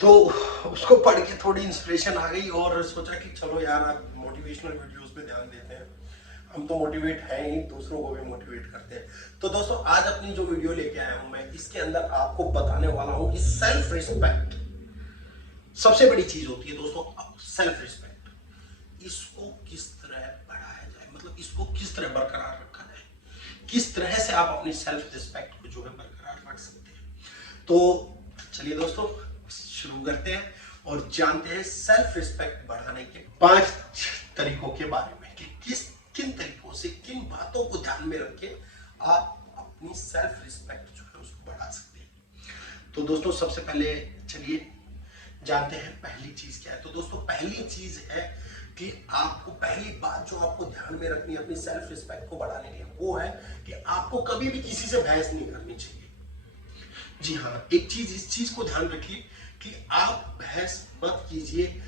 तो उसको पढ़ के थोड़ी इंस्पिरेशन आ गई और सोचा कि चलो यार अब मोटिवेशनल वीडियोस पे ध्यान देते हैं। हम तो मोटिवेट हैं ही, दूसरों को भी मोटिवेट करते हैं। तो दोस्तों आज अपनी जो वीडियो लेके आया हूं मैं, इसके अंदर आपको बताने वाला हूं कि सेल्फ रिस्पेक्ट सबसे बड़ी चीज होती है दोस्तों। सेल्फ रिस्पेक्ट, इसको किस तरह बढ़ाया जाए, मतलब इसको किस तरह बरकरार रखा जाए, किस तरह से आप अपनी सेल्फ रिस्पेक्ट को जो है बरकरार रख सकते हैं। तो चलिए दोस्तों शुरू करते हैं और जानते हैं सेल्फ रिस्पेक्ट बढ़ाने के 5 तरीकों के बारे में कि किन तरीकों से, किन बातों को ध्यान में रख के आप अपनी सेल्फ रिस्पेक्ट जो है उसको बढ़ा सकते हैं। तो दोस्तों सबसे पहले चलिए जानते हैं पहली चीज क्या है। तो दोस्तों पहली चीज है कि आपको, पहली बात जो आपको ध्यान में रखनी है अपनी सेल्फ रिस्पेक्ट को बढ़ाने के लिए, वो है कि आपको कभी भी किसी से बहस नहीं करनी चाहिए। जी हाँ, एक चीज, इस चीज को ध्यान रखिए कि आप बहस मत कीजिए।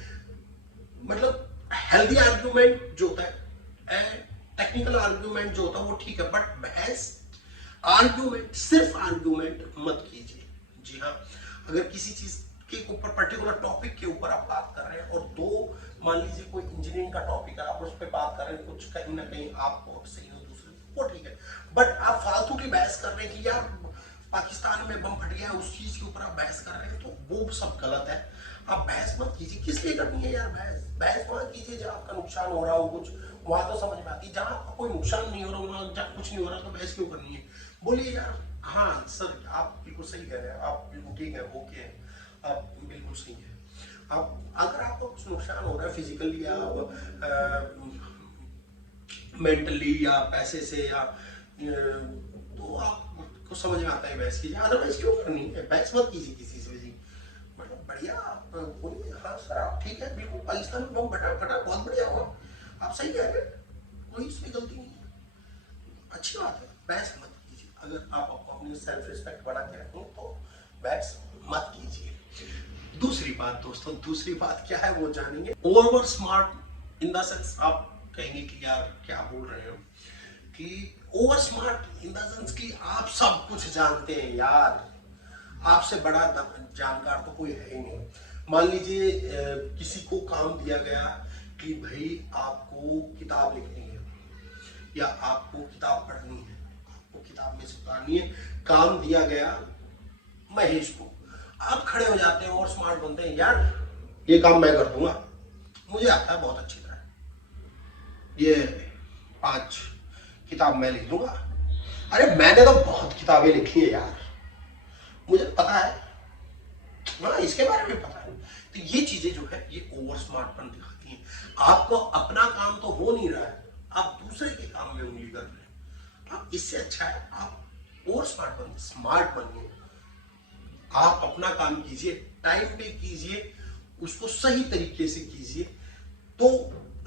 मतलब हेल्दी आर्ग्यूमेंट जो होता है, टेक्निकल आर्ग्यूमेंट जो होता है वो ठीक है, बट बहस, आर्ग्यूमेंट, सिर्फ आर्ग्यूमेंट मत कीजिए। जी हाँ, अगर किसी चीज के ऊपर, पर्टिकुलर टॉपिक के ऊपर आप बात कर रहे हैं और दो, मान लीजिए कोई इंजीनियरिंग का टॉपिक है, आप उस पर बात कर रहे हैं, कुछ कहीं ना कहीं आपको सही हो, दूसरे वो ठीक है, बट आप फालतू की बहस कर रहे हैं कि यार पाकिस्तान में बम फट गया है, उस चीज के ऊपर आप बहस कर रहे हैं, तो वो सब गलत है। आप बहस मत कीजिए। किस लिए करनी है यार बहस? बहस वहां कीजिए जहां आपका नुकसान हो रहा हो कुछ, वहां तो समझ में आती है। जहां आपका कोई नुकसान नहीं हो रहा, वहां जहां कुछ नहीं हो रहा, तो बहस क्यों करनी है? बोलिए यार, हाँ सर आप बिल्कुल सही कह रहे हैं, आप बिल्कुल ठीक है, ओके है, आप बिल्कुल सही है। आप, अगर आपको कुछ नुकसान हो रहा है फिजिकली या मेंटली या पैसे से या तो आपको समझ में आता है बहस कीजिए, अदरवाइज क्यों करनी है? बहस मत कीजिए किसी से भी। मतलब बढ़िया आप बोलिए, हाँ सर आप ठीक है, बिल्कुल पाकिस्तान में बम फटा फटा, बहुत बढ़िया हुआ, आप सही कह रहे हैं, कोई इसमें गलती नहीं है, अच्छी बात है। बहस मत कीजिए। अगर आप अपनी सेल्फ रिस्पेक्ट बढ़ा के रखें तो बहस मत कीजिए। दूसरी बात दोस्तों, दूसरी बात क्या है वो जानेंगे। Over smart in the sense, आप कहेंगे कि यार क्या बोल रहे हो, कि over smart in the sense कि आप सब कुछ जानते हैं यार, आपसे बड़ा जानकार तो कोई है ही नहीं। मान लीजिए किसी को काम दिया गया कि भाई आपको किताब लिखनी है या आपको किताब पढ़नी है, आपको किताब में से उतारनी है, काम दिया गया महेश को। आप खड़े हो जाते हैं और स्मार्ट बनते हैं, यार ये काम मैं कर दूंगा, मुझे आता है बहुत अच्छी तरह, ये 5 किताब मैं लिख दूंगा। अरे मैंने तो बहुत किताबें लिखी है यार, मुझे पता है, हाँ इसके बारे में पता है। तो ये चीजें जो है ये ओवर स्मार्टपन दिखाती हैं। आपको अपना काम तो हो नहीं रहा है, आप दूसरे के काम में उंगली कर रहे हैं। आप, इससे अच्छा है आप ओवर स्मार्ट बनिए। आप अपना काम कीजिए, टाइम पे कीजिए, उसको सही तरीके से कीजिए, तो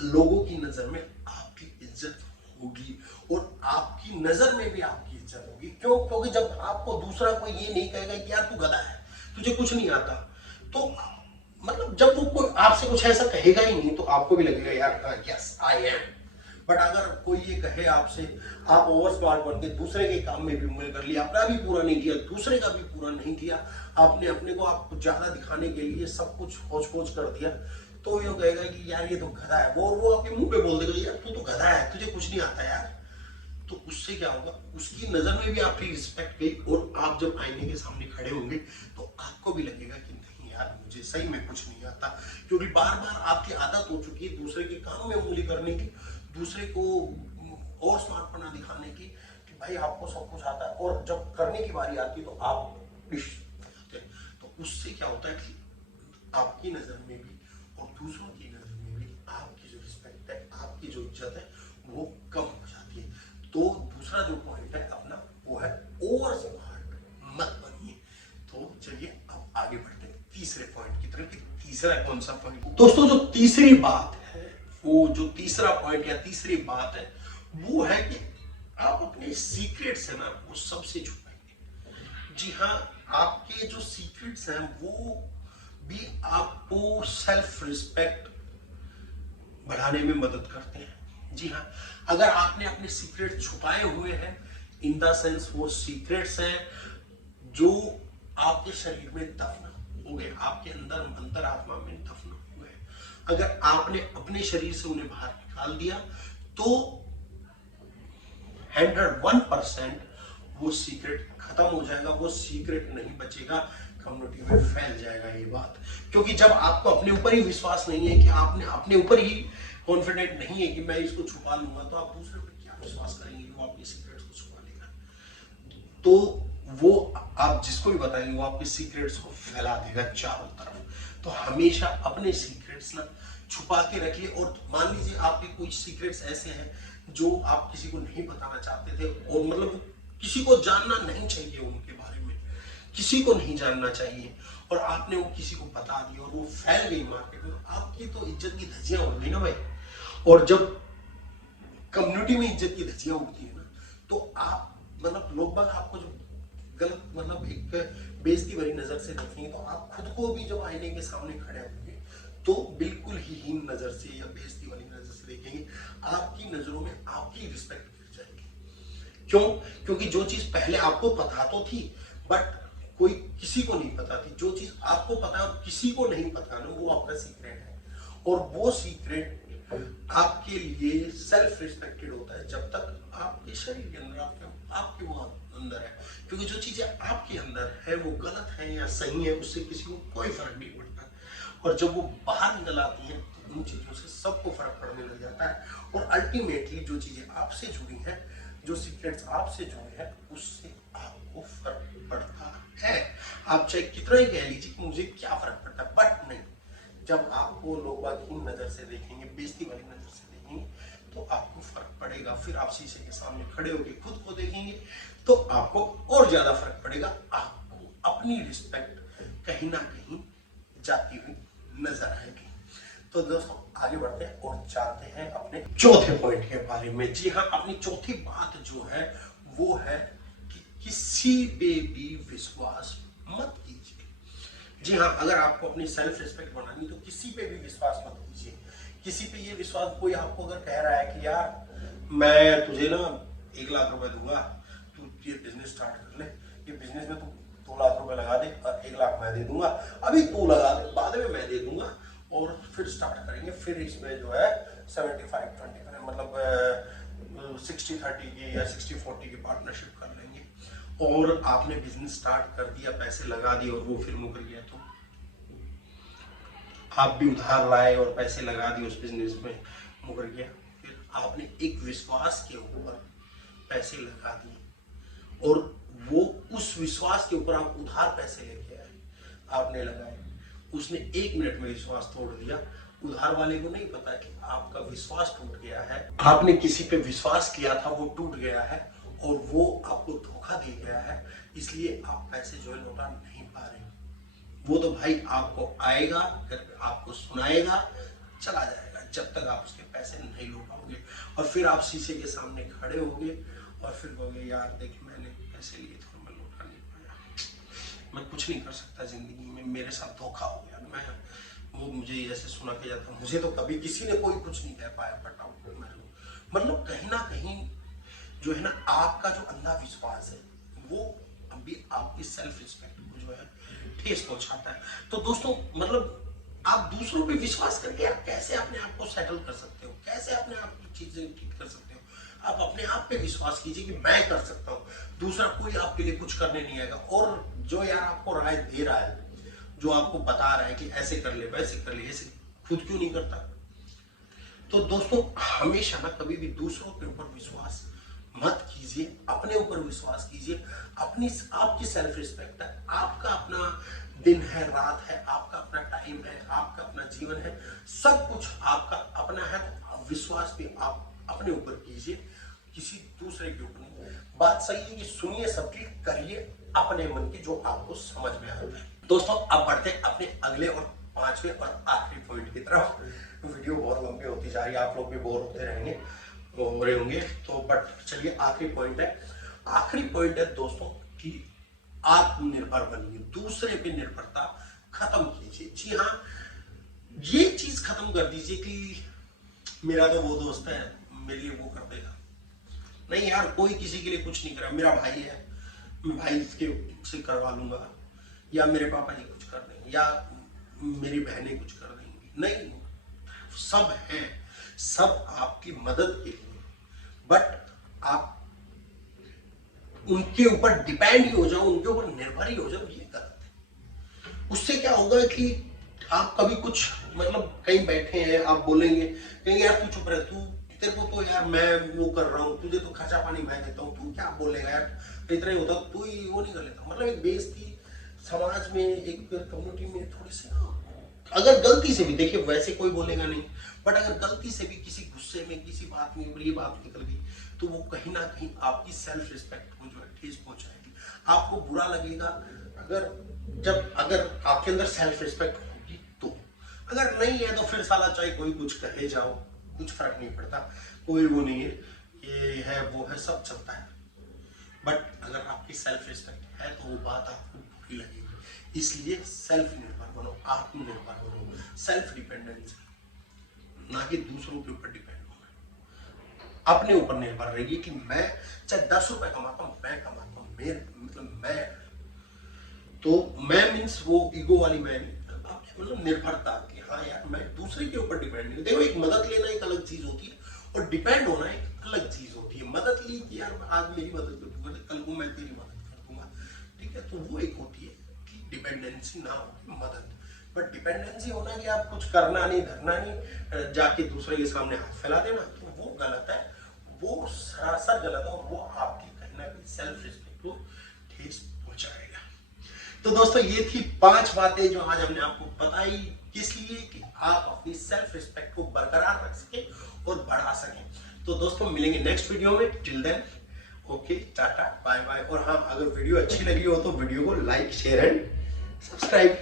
लोगों की नजर में आपकी इज्जत होगी और आपकी नजर में भी आपकी इज्जत होगी। क्यों? क्योंकि जब आपको दूसरा कोई ये नहीं कहेगा कि यार तू गधा है, तुझे कुछ नहीं आता, तो मतलब जब वो कोई आपसे कुछ ऐसा कहेगा ही नहीं तो आपको भी लगेगा यार यस आई एम। बट अगर कोई ये कहे आपसे, आप ओवर स्मार्ट बन के दूसरे के काम में भी उंगली कर लिया, अपना भी पूरा नहीं किया, दूसरे का भी पूरा नहीं किया, आपने अपने को आप ज्यादा दिखाने के लिए सब कुछ होच पोच कर दिया, तो ये कहेगा कि यार ये तो गधा है। वो आपके मुंह पे बोल देगा यार तू तो गधा है, तुझे कुछ नहीं आता यार। तो उससे क्या होगा, उसकी नजर में भी आपकी रिस्पेक्ट गई और आप जब आईने के सामने खड़े होंगे तो आपको भी लगेगा कि नहीं यार मुझे सही में कुछ नहीं आता, क्योंकि बार बार आपकी आदत हो चुकी है दूसरे के काम में उंगली करने की, दूसरे को और स्मार्टपना दिखाने की कि भाई आपको सब कुछ आता है, और जब करने की बारी आती है तो आप तो उससे क्या होता है कि आपकी नजर में भी और दूसरों की नजर में भी आपकी जो रिस्पेक्ट है, आपकी जो इज्जत है वो कम हो जाती है। तो दूसरा जो पॉइंट है अपना वो है ओवर स्मार्ट मत बनिए। तो चलिए अब आगे बढ़ते हैं तीसरे पॉइंट की तरफ। तीसरा कौन सा पॉइंट दोस्तों? जो तीसरी बात है, वो जो तीसरा पॉइंट या तीसरी बात है वो है कि आप अपने सीक्रेट्स है ना वो सबसे छुपाइए। जी हाँ, आपके जो सीक्रेट्स हैं वो भी आपको सेल्फ रिस्पेक्ट बढ़ाने में मदद करते हैं। जी हाँ, अगर आपने अपने सीक्रेट छुपाए हुए हैं, इन द सेंस वो सीक्रेट्स हैं जो आपके शरीर में दफन हो गए, आपके अंदर अंतरात्मा में दफन हो गए। अगर आपने अपने शरीर से उन्हें बाहर निकाल दिया तो 101% वो सीक्रेट खत्म हो जाएगा, वो सीक्रेट नहीं बचेगा, कम्युनिटी में फैल जाएगा ये बात। क्योंकि जब आपको अपने ऊपर ही विश्वास नहीं है कि आपने अपने ऊपर ही कॉन्फिडेंट नहीं है कि मैं इसको छुपा लूंगा, तो आप दूसरे पर क्या विश्वास करेंगे कि वो आपके सीक्रेट्स को छुपा लेगा। तो वो आप जिसको भी बताएंगे वो आपके सीक्रेट्स को फैला देगा चारों तरफ। तो हमेशा अपने सीक्रेट्स ना छुपा के रखिए। और मान लीजिए आपके कुछ सीक्रेट्स ऐसे हैं जो आप किसी को नहीं बताना चाहते थे, और मतलब किसी को जानना नहीं चाहिए, उनके बारे में किसी को नहीं जानना चाहिए, और आपने वो किसी को बता दिया और वो फैल गई मार्केट में, आपकी तो इज्जत की धज्जियां उड़ गई ना भाई। और जब कम्युनिटी में इज्जत की धज्जियां उड़ती है ना, तो आप मतलब लोग बाग आपको जो गलत मतलब एक बेइज्जती भरी नजर से देखेंगे, तो आप खुद को भी जब आईने के सामने खड़े होंगे तो बिल्कुल ही हीन नजर से या बेइज्जती वाली नजर से देखेंगे। आपकी नजरों में आपकी रिस्पेक्ट गिर जाएगी। क्यों? क्योंकि जो चीज पहले आपको पता तो थी बट कोई किसी को नहीं पता थी, जो चीज आपको पता है और किसी को नहीं पता ना, वो आपका सीक्रेट है। और वो सीक्रेट आपके लिए सेल्फ रिस्पेक्टेड होता है जब तक आपके शरीर के अंदर आपके वो अंदर है। क्योंकि जो चीजें आपके अंदर है वो गलत है या सही है, उससे किसी को कोई फर्क नहीं पड़ता। और जब वो बाहर निकल आती है तो उन चीजों से सबको फर्क पड़ने लग जाता है। और अल्टीमेटली जो चीजें आपसे जुड़ी हैं, जो सीक्रेट्स आपसे जुड़े हैं, उससे आपको फर्क पड़ता है। आप चाहे कितना ही कह लीजिए कि मुझे क्या फर्क पड़ता है, बट नहीं, जब आपको लोग हीन नजर से देखेंगे, बेइज्जती वाली नजर से देखेंगे, तो आपको फर्क पड़ेगा। फिर आप शीशे के सामने खड़े होकर खुद को देखेंगे तो आपको और ज्यादा फर्क पड़ेगा। आपको अपनी रिस्पेक्ट कहीं ना कहीं जाती हुई नजर आएगी। तो दोस्तों आगे बढ़ते हैं और जानते हैं अपने चौथे पॉइंट के बारे में। जी हाँ, अपनी चौथी बात जो है वो है कि किसी पे भी विश्वास मत कीजिए। जी हाँ, अगर आपको अपनी सेल्फ रिस्पेक्ट बनानी तो किसी पे भी विश्वास मत कीजिए। किसी पे ये विश्वास, कोई आपको अगर कह रहा है कि यार मैं तुझे ना 1 लाख रुपए दूंगा, तू ये बिजनेस स्टार्ट कर ले, ये बिजनेस में तू 2 लाख रुपए लगा दे और 1 लाख मैं दे दूंगा, अभी तू लगा दे, बाद में मैं दे दूंगा और फिर स्टार्ट करेंगे। फिर इसमें जो है 75-25 मतलब 60-30 की या 60-40 की पार्टनरशिप कर लेंगे। और आपने बिजनेस स्टार्ट कर दिया, पैसे लगा दिए और वो फिर मुकर गया, तो आप भी उधार लाए और पैसे लगा दिए उस बिजनेस में, मुकर गया। फिर आपने एक विश्वास के ऊपर पैसे लगा दिए और वो उस विश्वास के ऊपर आप उधार पैसे लेके आए, आपने लगाए, उसने 1 मिनट में विश्वास तोड़ दिया। उधार वाले को नहीं पता कि आपका विश्वास टूट गया है, आपने किसी पे विश्वास किया था वो टूट गया है और वो आपको धोखा दे गया है, इसलिए आप पैसे जो है लौटा नहीं पा रहे। वो तो भाई आपको आएगा, आपको सुनाएगा, चला जाएगा जब तक आप उसके पैसे नहीं लौटाओगे। और फिर आप शीशे के सामने खड़े होगे और फिर कहोगे यार देखिए मैंने पैसे लिए थे मैं लौटा नहीं पाया, मैं कुछ नहीं कर सकता जिंदगी में, मेरे साथ धोखा हो गया। मैं वो मुझे ऐसे सुना के जाता, मुझे तो कभी किसी ने कोई कुछ नहीं कह पाया, बट मतलब कहीं ना कहीं जो है ना आपका जो अंधा विश्वास है वो अभी आपकी सेल्फ रिस्पेक्ट को जो है ठेस पहुंचाता है। तो दोस्तों मतलब आप दूसरों पे विश्वास करके आप कैसे अपने आप को सेटल कर सकते हो, कैसे अपने आप की चीजें ठीक कर सकते हो। आप अपने आप पे विश्वास कीजिए कि मैं कर सकता हूँ, दूसरा कोई आपके लिए कुछ करने नहीं आएगा। और जो यार आपको राय दे रहा है, जो आपको बता रहा है कि ऐसे कर ले वैसे कर ले, ऐसे खुद क्यों नहीं करता। तो दोस्तों हमेशा ना कभी भी दूसरों के ऊपर विश्वास मत कीजिए, अपने ऊपर विश्वास कीजिए। अपनी आपकी सेल्फ रिस्पेक्ट है, आपका अपना दिन है, रात है, आपका अपना टाइम है, आपका अपना जीवन है, सब कुछ आपका अपना है। तो विश्वास भी आप अपने ऊपर कीजिए, किसी दूसरे के ऊपर नहीं। बात सही है कि सुनिए सबकी, करिए अपने मन की जो आपको समझ में आता है। दोस्तों अब बढ़ते हैं अपने अगले और 5वें और आखिरी पॉइंट की तरफ। वीडियो बहुत लंबी होती जा रही है, आप लोग भी बोर होते रहेंगे हो रहे होंगे, तो बट चलिए आखिरी पॉइंट है। आखिरी पॉइंट है दोस्तों कि आत्मनिर्भर बनिए, दूसरे पे निर्भरता खत्म कीजिए। जी हाँ, ये चीज खत्म कर दीजिए कि मेरा तो वो दोस्त है मेरे लिए वो कर देगा। नहीं यार, कोई किसी के लिए कुछ नहीं करा, मेरा भाई है मैं भाई इसके से करवा लूंगा, या मेरे पापा जी कुछ कर देंगे। या मेरी बहनें कुछ कर देंगी, नहीं, सब हैं, सब आपकी मदद के लिए, बट आप उनके ऊपर डिपेंड ही हो जाओ, उनके ऊपर निर्भर ही हो जाओ, ये गलत है। उससे क्या होगा कि आप कभी कुछ मतलब कहीं बैठे हैं, आप बोलेंगे कहीं यार तू चुप रह, तू तेरे को तो यार मैं वो कर रहा हूँ, तुझे तो खर्चा पानी मैं देता हूँ, तू क्या बोलेगा यार, इतना ही होता तू ही वो नहीं कर लेता, मतलब एक बेइज्जती समाज में, एक कम्युनिटी में थोड़ी सी ना, अगर गलती से भी देखिए वैसे कोई बोलेगा नहीं, बट अगर गलती से भी किसी गुस्से में किसी बात में ये बात निकल गई तो वो कहीं ना कहीं आपकी सेल्फ रिस्पेक्ट को जो है ठेस पहुंचाएगी, आपको बुरा लगेगा। अगर आपके अंदर सेल्फ रिस्पेक्ट होगी तो, अगर नहीं है तो फिर साला चाहे कोई कुछ कहे जाओ, कुछ फर्क नहीं पड़ता, कोई वो नहीं है, ये है वो है सब चलता है, बट अगर आपकी सेल्फ रिस्पेक्ट है तो वो बात आपको बुरी लगेगी। इसलिए सेल्फ निर्भर बनो, आत्मनिर्भर बनो, सेल्फ डिपेंडेंस, ना कि दूसरों के ऊपर डिपेंड होना, अपने ऊपर निर्भर रहिए कि मैं चाहे 10 रुपए कमाता हूँ, मैं कमाता हूँ, मतलब मैं, तो मैं मीन्स वो ईगो वाली मैं नहीं, मतलब निर्भरता कि हाँ यार मैं दूसरे के ऊपर डिपेंड नहीं। देखो एक मदद लेना एक अलग चीज होती है और डिपेंड होना एक अलग चीज होती है। मदद ली कि यार आज मेरी मदद कर दूंगा, कल को मैं तेरी मदद कर दूंगा, ठीक है, तो वो एक होती है कि डिपेंडेंसी ना हो, मदद। बट डिपेंडेंसी होना कि आप कुछ करना नहीं, धरना नहीं, जाके दूसरे के सामने हाथ फैला देना, तो वो गलत है, वो सरासर गलत है, और वो आपकी कहीं ना कहीं सेल्फ रिस्पेक्ट को ठेस पहुंचाएगा। तो दोस्तों ये थी 5 बातें जो आज हमने आपको बताई, किस लिए कि आप अपनी सेल्फ रिस्पेक्ट को बरकरार रख सके और बढ़ा सकें। तो दोस्तों मिलेंगे नेक्स्ट वीडियो में, till then okay, tata bye bye. और हाँ, अगर वीडियो अच्छी लगी हो तो वीडियो को लाइक शेयर एंड सब्सक्राइब